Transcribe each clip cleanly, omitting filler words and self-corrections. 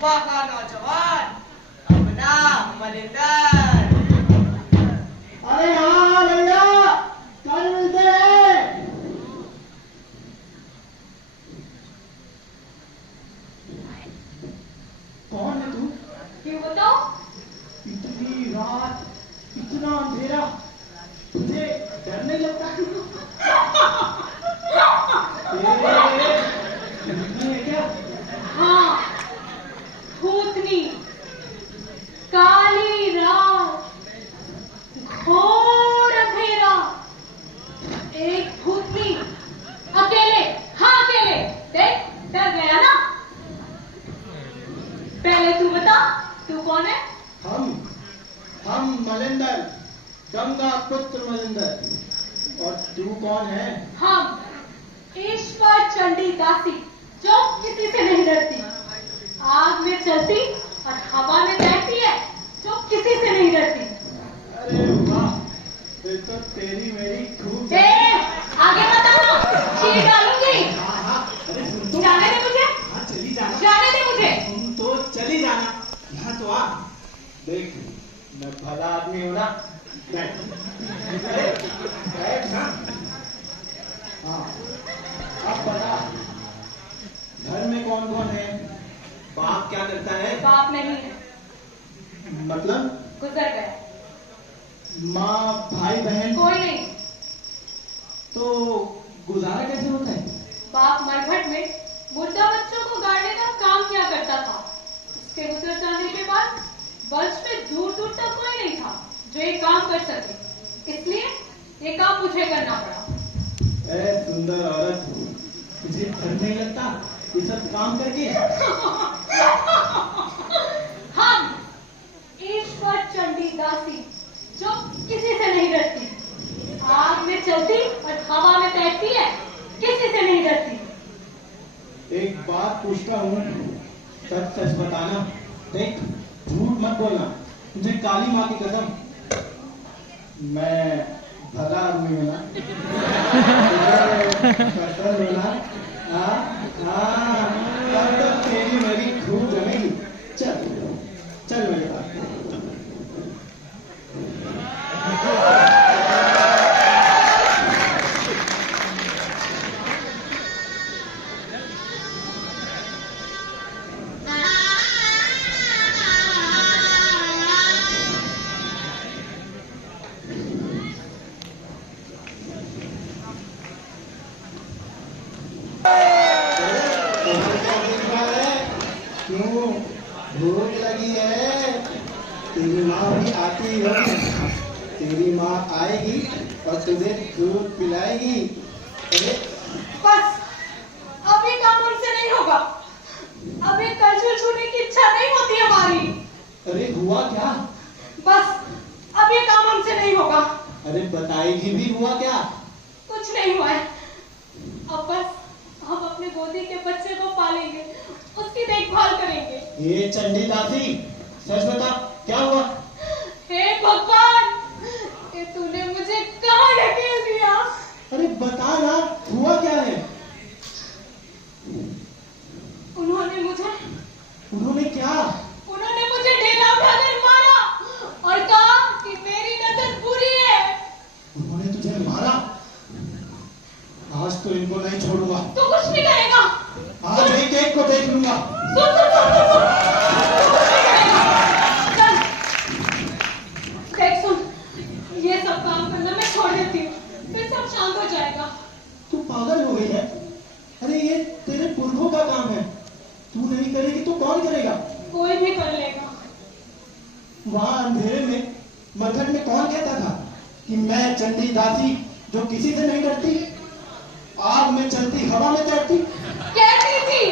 अब्बा का नौजवान अपना मनिंदर। अरे हाँ भैया, कल मिलते हैं। कौन है तू? क्यों बताओ? इतनी रात, इतना अंधेरा, तुझे डर नहीं लगता? भूतनी है क्या? हाँ, भूतनी, काली रात, घोर अंधेरा, एक भूतनी, अकेले, हाँ अकेले। देख, डर गया ना? पहले तू बता, तू कौन है? हम मलिंदर, गंगा पुत्र मलिंदर। और तू कौन है? हम ईश्वर चंडी दासी, जो किसी से नहीं डरती, आग में चलती और हवा में तैरती है, जो किसी से नहीं डरती। अरे वाह, फिर तो तेरी मेरी खूब। आगे बताओ, चीर डालूंगी। अरे सुन तो। जाने दे मुझे। हाँ चली जाना। जाने दे मुझे। तुम तो चली जाना। यहाँ तो आ, देख मैं भला आदमी हूँ ना। बैठ बैठ ना। हाँ, अब बता, घर में कौन कौन है? बाप क्या करता है? बाप नहीं है, मतलब? गुजर गया। माँ भाई बहन? कोई नहीं। तो गुजारा कैसे होता है? बाप मरघट में मुर्दा बच्चों को गाड़ने का काम किया करता था। उसके गुजर जाने के बाद वंश में दूर दूर तक कोई नहीं था जो ये काम कर सके, इसलिए ये काम मुझे करना पड़ा। ए सुंदर औरत, तुझे डर नहीं लगता ये सब काम करके? हम ईश्वर चंडी दासी, जो किसी से नहीं डरती, आग में चलती और हवा में तैरती है, किसी से नहीं डरती। एक बात पूछता हूँ, सच सच बताना। देख, झूठ मत बोलना, तुझे काली माँ की कसम। मैं भला आदमी हूँ ना? पसंद हो ना? हाँ हाँ, तब तक तेरी मेरी खूब जमेगी। चल चल मेरे पास। क्यों, भूख लगी है? तेरी माँ भी आती होगी। तेरी माँ आएगी और तुझे दूध पिलाएगी। अरे बस, अब ये काम उनसे नहीं होगा। अब ये कलछुल छूने की इच्छा नहीं होती हमारी। अरे हुआ क्या? बस, अब ये काम उनसे नहीं होगा। अरे बताएगी भी, हुआ क्या? कुछ नहीं हुआ है। अब बस हम अपने गोदी के बच्चे को पालेंगे, उसकी देखभाल करेंगे। ये चंडी दासी, सच बता, क्या हुआ? हे भगवान, ये तूने मुझे कहाँ ढकेल दिया? अरे बता ना, हुआ क्या है? उन्होंने क्या? उन्होंने मुझे ढेला उठाकर मारा और कहा कि मेरी नजर बुरी है। उन्होंने तुझे मारा? आज तो इनको नहीं छोड़ूंगा। तू कुछ नहीं करेगा। आज एक एक को देख लूंगा। सुन सुन सुन सुन सुन। कुछ नहीं करेगा। चल, देख सुन, ये सब काम करना मैं छोड़ देती हूँ, फिर सब शांत हो जाएगा। तू पागल हो गई है? अरे ये तेरे पुरखों का काम है, तू नहीं करेगी तो कौन करेगा? कोई भी कर लेगा। वहां अंधेरे में मरघट में कौन कहता था कि मैं चंडी दासी जो किसी से नहीं डरती, आग में चलती हवा में तैरती? कहती थी,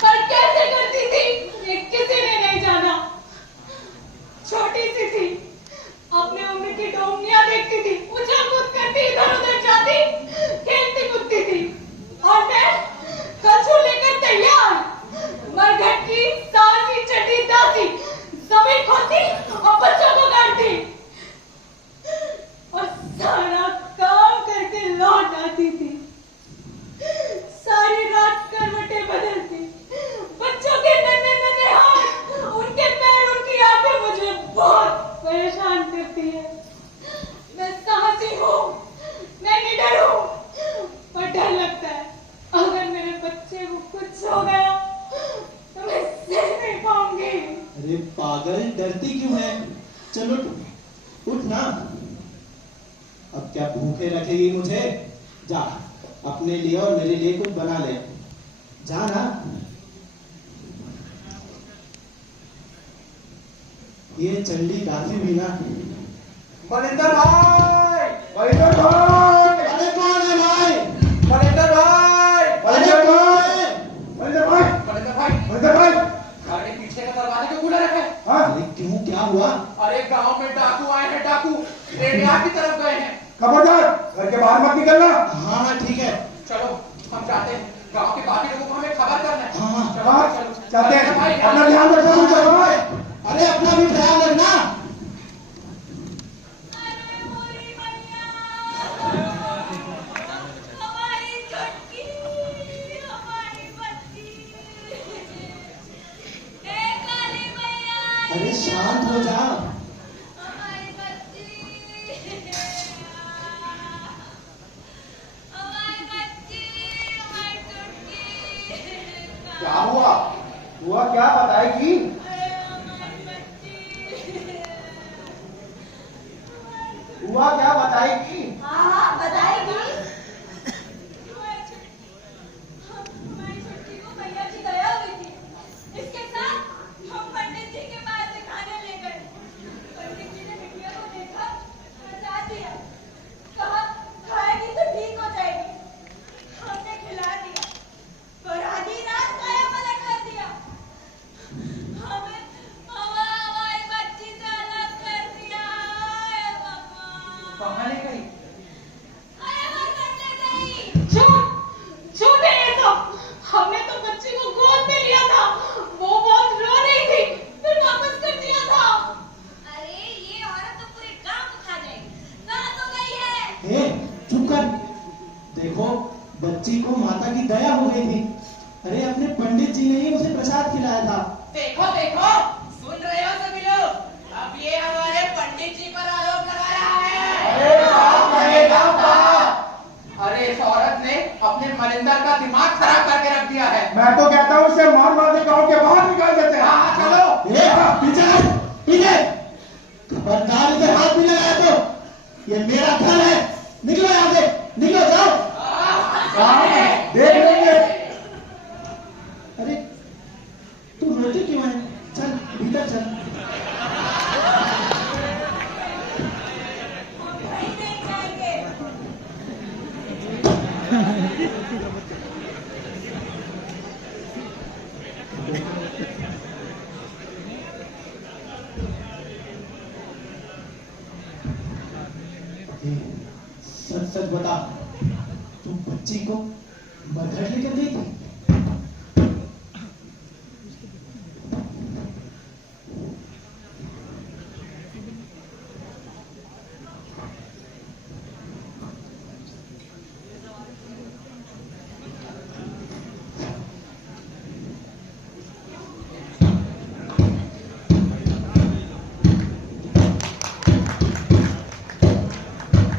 पर कैसे करती थी ये किसी ने नहीं जाना। छोटी सी थी, अपने उम्र की डोंगियां देखती थी, उछल कूद करती, इधर उधर जाती, खेलती कूदती थी, और मैं कलछुल लेकर तैयार, मरघट की सासी चटी दासी, जमीन खोदती और बच्चों को काटती और सारा काम करके लौट आती थी। सारी रात परेशान करती है। मैं साहसी हूँ, मैं निडर हूँ, पर डर लगता है अगर मेरे बच्चे को कुछ हो गया तो मैं सह नहीं पाऊंगी। अरे पागल, डरती क्यों है? चलो उठ ना। अब क्या भूखे रखेगी मुझे? जा अपने लिए और मेरे लिए कुछ बना ले। जा ना। ये चंडी डांसी भी ना। मनिंदर भाई, मनिंदर भाई, अरे कौन है भाई? मनिंदर भाई, अरे कौन है? मनिंदर भाई, मनिंदर भाई, मनिंदर भाई। अरे पीछे का दरवाजा क्यों खुला रखा है? हाँ, अरे क्यों, क्या हुआ? अरे गांव में डाकू आए हैं, डाकू रेडिया की तरफ गए हैं। खबरदार, घर के बाहर मत निकलना। हाँ हाँ ठीक है। चलो हम जाते हैं, गांव के बाकी लोगों को हमें खबर करना है। हाँ, चलो, हाँ, चलो। चलते हैं। भाई, अपना ध्यान रखना मुझे भाई। अरे अपना भी ख्याल रखना। अरे मोरी मैया, हमारी छुटकी, हमारी बच्ची, ए काली मैया, अरे शांत हो जा। हमारी बच्ची, हमारी बच्ची, हमारी छुटकी, क्या हुआ? हुआ क्या बताएगी? हमारी बच्ची। हुआ क्या बताएगी? हाँ बताएगी। हमारी छुट्टी को भैया जी गया हुई थी। इसके साथ हम पंडित जी के पास दिखाने ले गए। पंडित जी ने बिटिया को देखा, बता दिया, कहा खाएगी तो ठीक हो जाएगी। हमने खिला दिया, पर आधी रात खाया मना कर दिया। हमें हमारी बच्ची से अलग कर दिया। हाय भगवान। कहाँ ले गई? अरे मर करने गई। झूठ है ये सब। हमने तो बच्ची को गोद में लिया था, वो बहुत रो रही थी, फिर वापस कर दिया था। अरे ये औरत तो पूरे गांव को खा जाएगी। कहाँ तो गई है? ए, चुप कर। देखो बच्ची को माता की दया हो गई थी। अरे अपने पंडित जी ने ही उसे प्रसाद खिलाया था। देखो देखो, सुन रहे हो सभी लोग? अब ये हमारे पंडित जी पर आरोप लगा रहा है। अरे बाप रे बाप। अरे इस औरत ने अपने मनिंदर का दिमाग खराब करके रख दिया है। मैं तो कहता हूँ इसे मार मार के गाँव के बाहर निकाल देते हैं। हाँ, चलो। ए, पीछे हट, पीछे। खबरदार इधर हाथ भी लगाया तो ये मेरा घर है। निकलो यहाँ से, निकलो, जाओ। हाँ, देख लेंगे। अरे तू रोती क्यों है? चल भीतर चल। हम कहीं नहीं जाएंगे। सच सच बता, तू बच्ची को मरघट लेकर गई थी?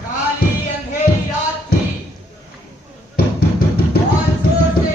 काली अंधेरी रात थी और जोर से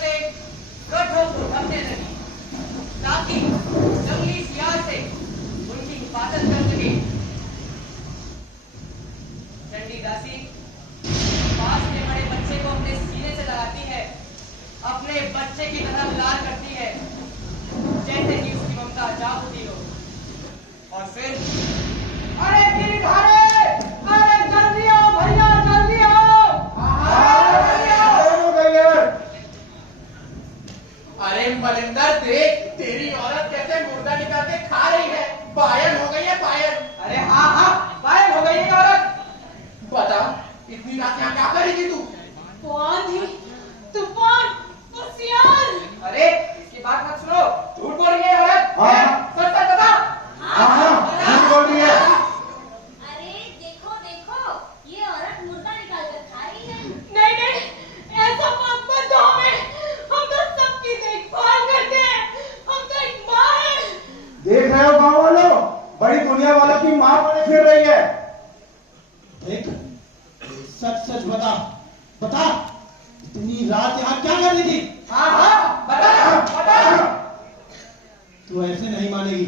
से गड्ढों को ढकने लगी ताकि जंगली सियार से उनकी हिफाजत कर सके। चंडी दासी पास में बड़े बच्चे को अपने सीने से लगाती है, अपने बच्चे की तरफ लाल करती है जैसे कि उसकी ममता जा होती हो, और फिर अरे गिरधारी, अरे जल्दी आओ भैया, जल्दी आओ। अरे मलिंदर देख, तेरी औरत कैसे मुर्दा निकाल के खा रही है। पायल हो गई है, पायल। अरे हाँ हाँ, पायल हो गई है औरत। बता, इतनी रात यहाँ क्या कर रही थी तू? आंधी, तूफान, सियार। अरे इसकी बात मत सुनो, झूठ बोल रही है औरत। सच सच बता। झूठ बोल रही है। अरे देखो देखो, ये औरत मुर्दा निकाल कर खा रही है। नहीं नहीं, ऐसा मत दो हमें, हम तो सबकी देखभाल करते हैं, हम तो एक माँ है। देख रहे हो गांव वालों, बड़ी दुनिया वालों की माँ बने फिर रही है। देख, सच सच बता, बता, इतनी रात यहाँ क्या कर रही थी? हाँ हाँ, बता बता। तू ऐसे नहीं मानेगी,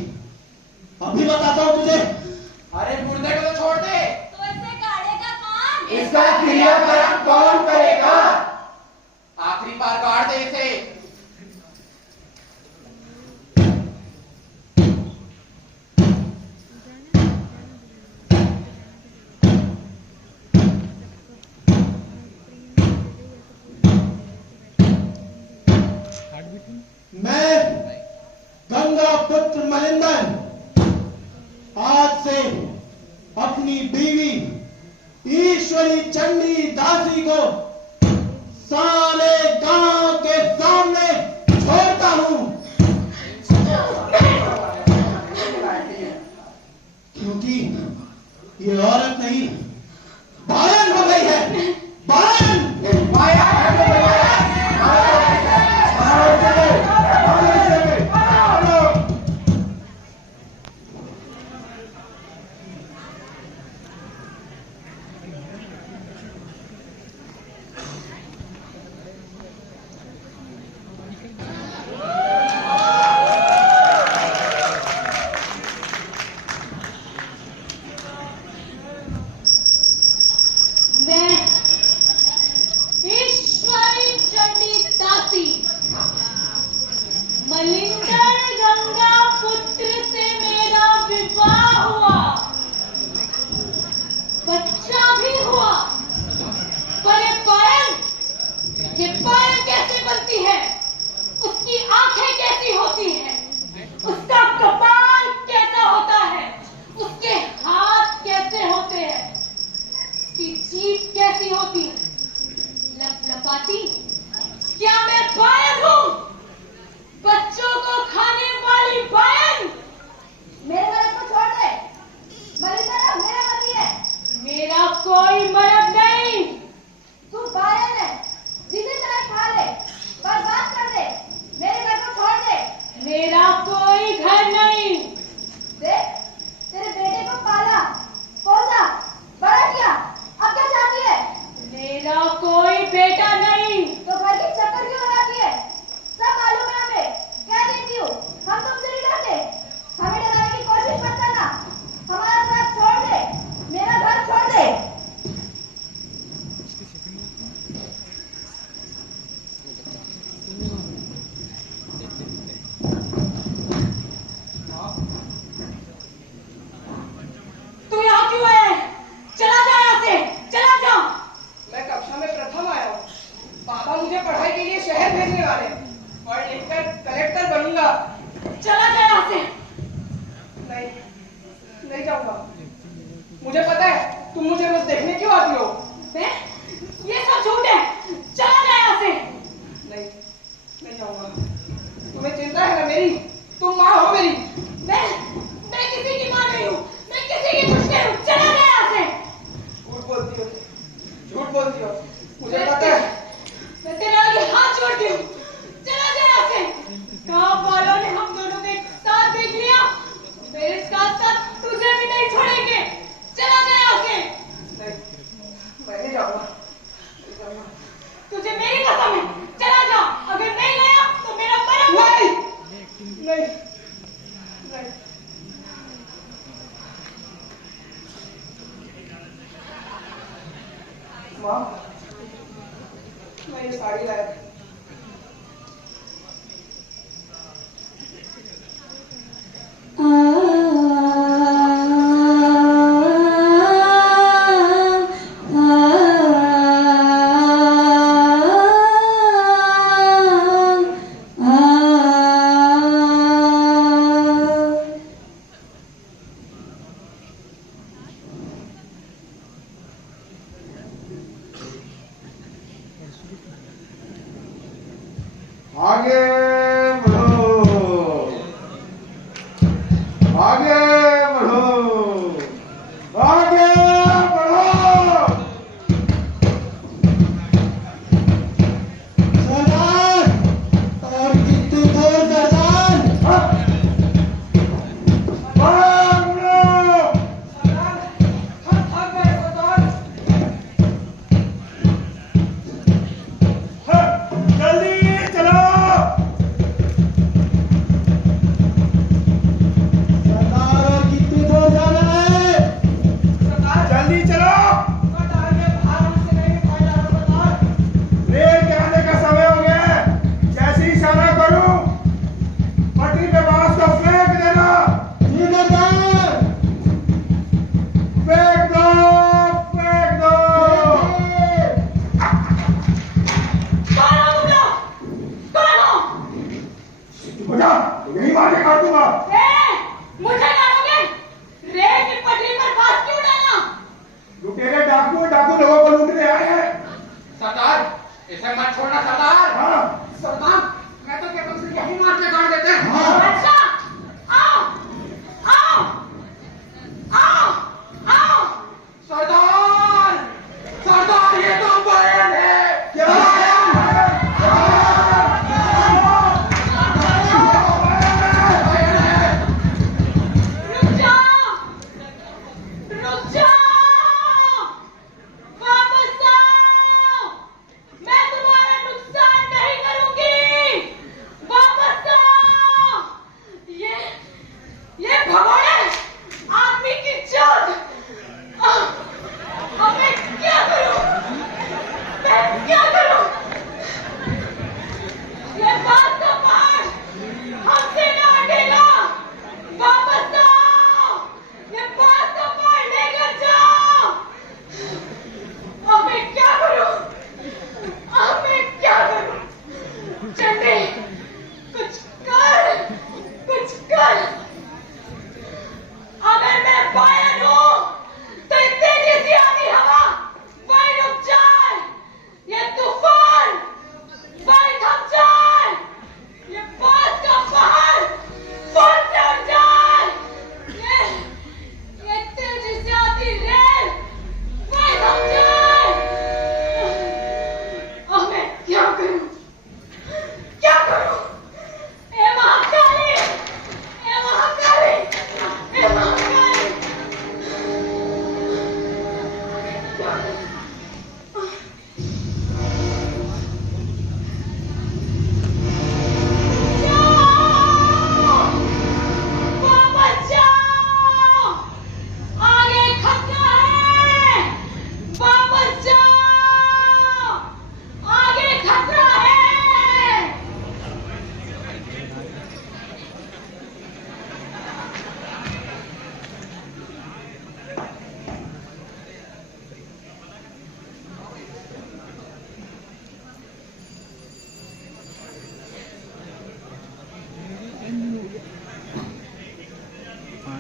अभी बताता हूँ तुझे। अरे मुर्दे को तो छोड़ दे। तो ऐसे गाड़े का काम इसका क्रियाकर्म कौन करेगा? आखिरी बार गाड़ दे इसे। मैं गंगा पुत्र मलिंदर आज से अपनी बीवी ईश्वरी चंडी दासी को सारे गांव के सामने छोड़ता हूं, क्योंकि ये औरत नहीं बायन हो गई है। बायन मैं ईश्वरी चंडी दासी मलिंदर गंगा पुत्र से मेरा विवाह हुआ, बच्चा भी हुआ, पर ये पायल कैसे बनती है, उसकी आंखें कैसी होती है, उसका कपाल कैसा होता है, उसके हाथ कैसे होते हैं, की जीभ कैसी होती है, लपलपाती। क्या मैं बायन हूँ? बच्चों को खाने वाली बायन? मेरे मर्द को छोड़ दे। मलिंदर मेरा पति है। मेरा कोई मर्द नहीं। तू बायन है, जिसे चाहे खा ले, पर बात कर दे। मेरे घर को छोड़ दे। मेरा कोई घर नहीं। देख, तेरे बेटे को पाला, पोसा, बड़ा किया, अब क्या चाहती है? मेरा कोई बेटा नहीं। तो घर की चक्कर क्यों लगाती है? सब मालूम है हमें, क्या देती हूँ। हम तुमसे नहीं डरते, हमें डराने की कोशिश मत करना। हमारा साथ छोड़ दे, मेरा घर छोड़ दे। तू यहाँ क्यों आया है? चला जा यहाँ से, चला जा। मैं कक्षा में प्रथम आया हूँ। पापा मुझे पढ़ाई के लिए शहर भेजने वाले, पढ़ लिखकर कलेक्टर बनूंगा। चला जा यहाँ से। नहीं, नहीं जाऊंगा। मुझे पता है तुम मुझे रोज देखने क्यों आती हो। मैं? ये सब झूठ है, चला जा यहाँ से। नहीं, नहीं जाऊंगा। तुम्हें चिंता है ना मेरी? तुम माँ हो मेरी। मैं किसी की मां नहीं हूँ, मैं किसी की कुछ नहीं हूँ, चला जा यहाँ से। झूठ बोलती हो, झूठ बोलती हो। मुझे पता है। मैं तेरे आगे हाथ जोड़ती हूँ, चला जा यहाँ से। गाँव वालों ने हम दोनों को एक साथ देख लिया, मेरे साथ साथ तुझे भी नहीं छोड़ेंगे, चला जा यहाँ से। नहीं, मैं नहीं जाऊंगा। तुझे मेरी कसम है, चला जा। अगर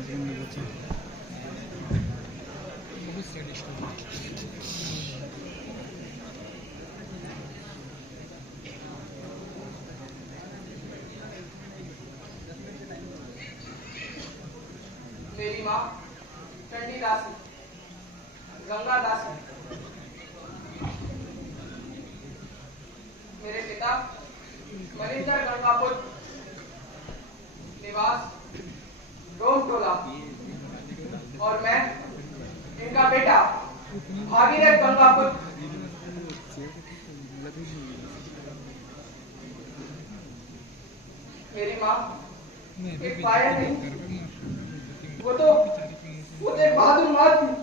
मेरी माँ चंडी दासी, गंगा दासी, मेरे पिता मनिंदर गंगापुत्र, निवास रोमटोला, और मैं इनका बेटा भागीरथ गंगापुत्र। मेरी माँ एक पायल नहीं, वो तो एक बहादुर माँ थी।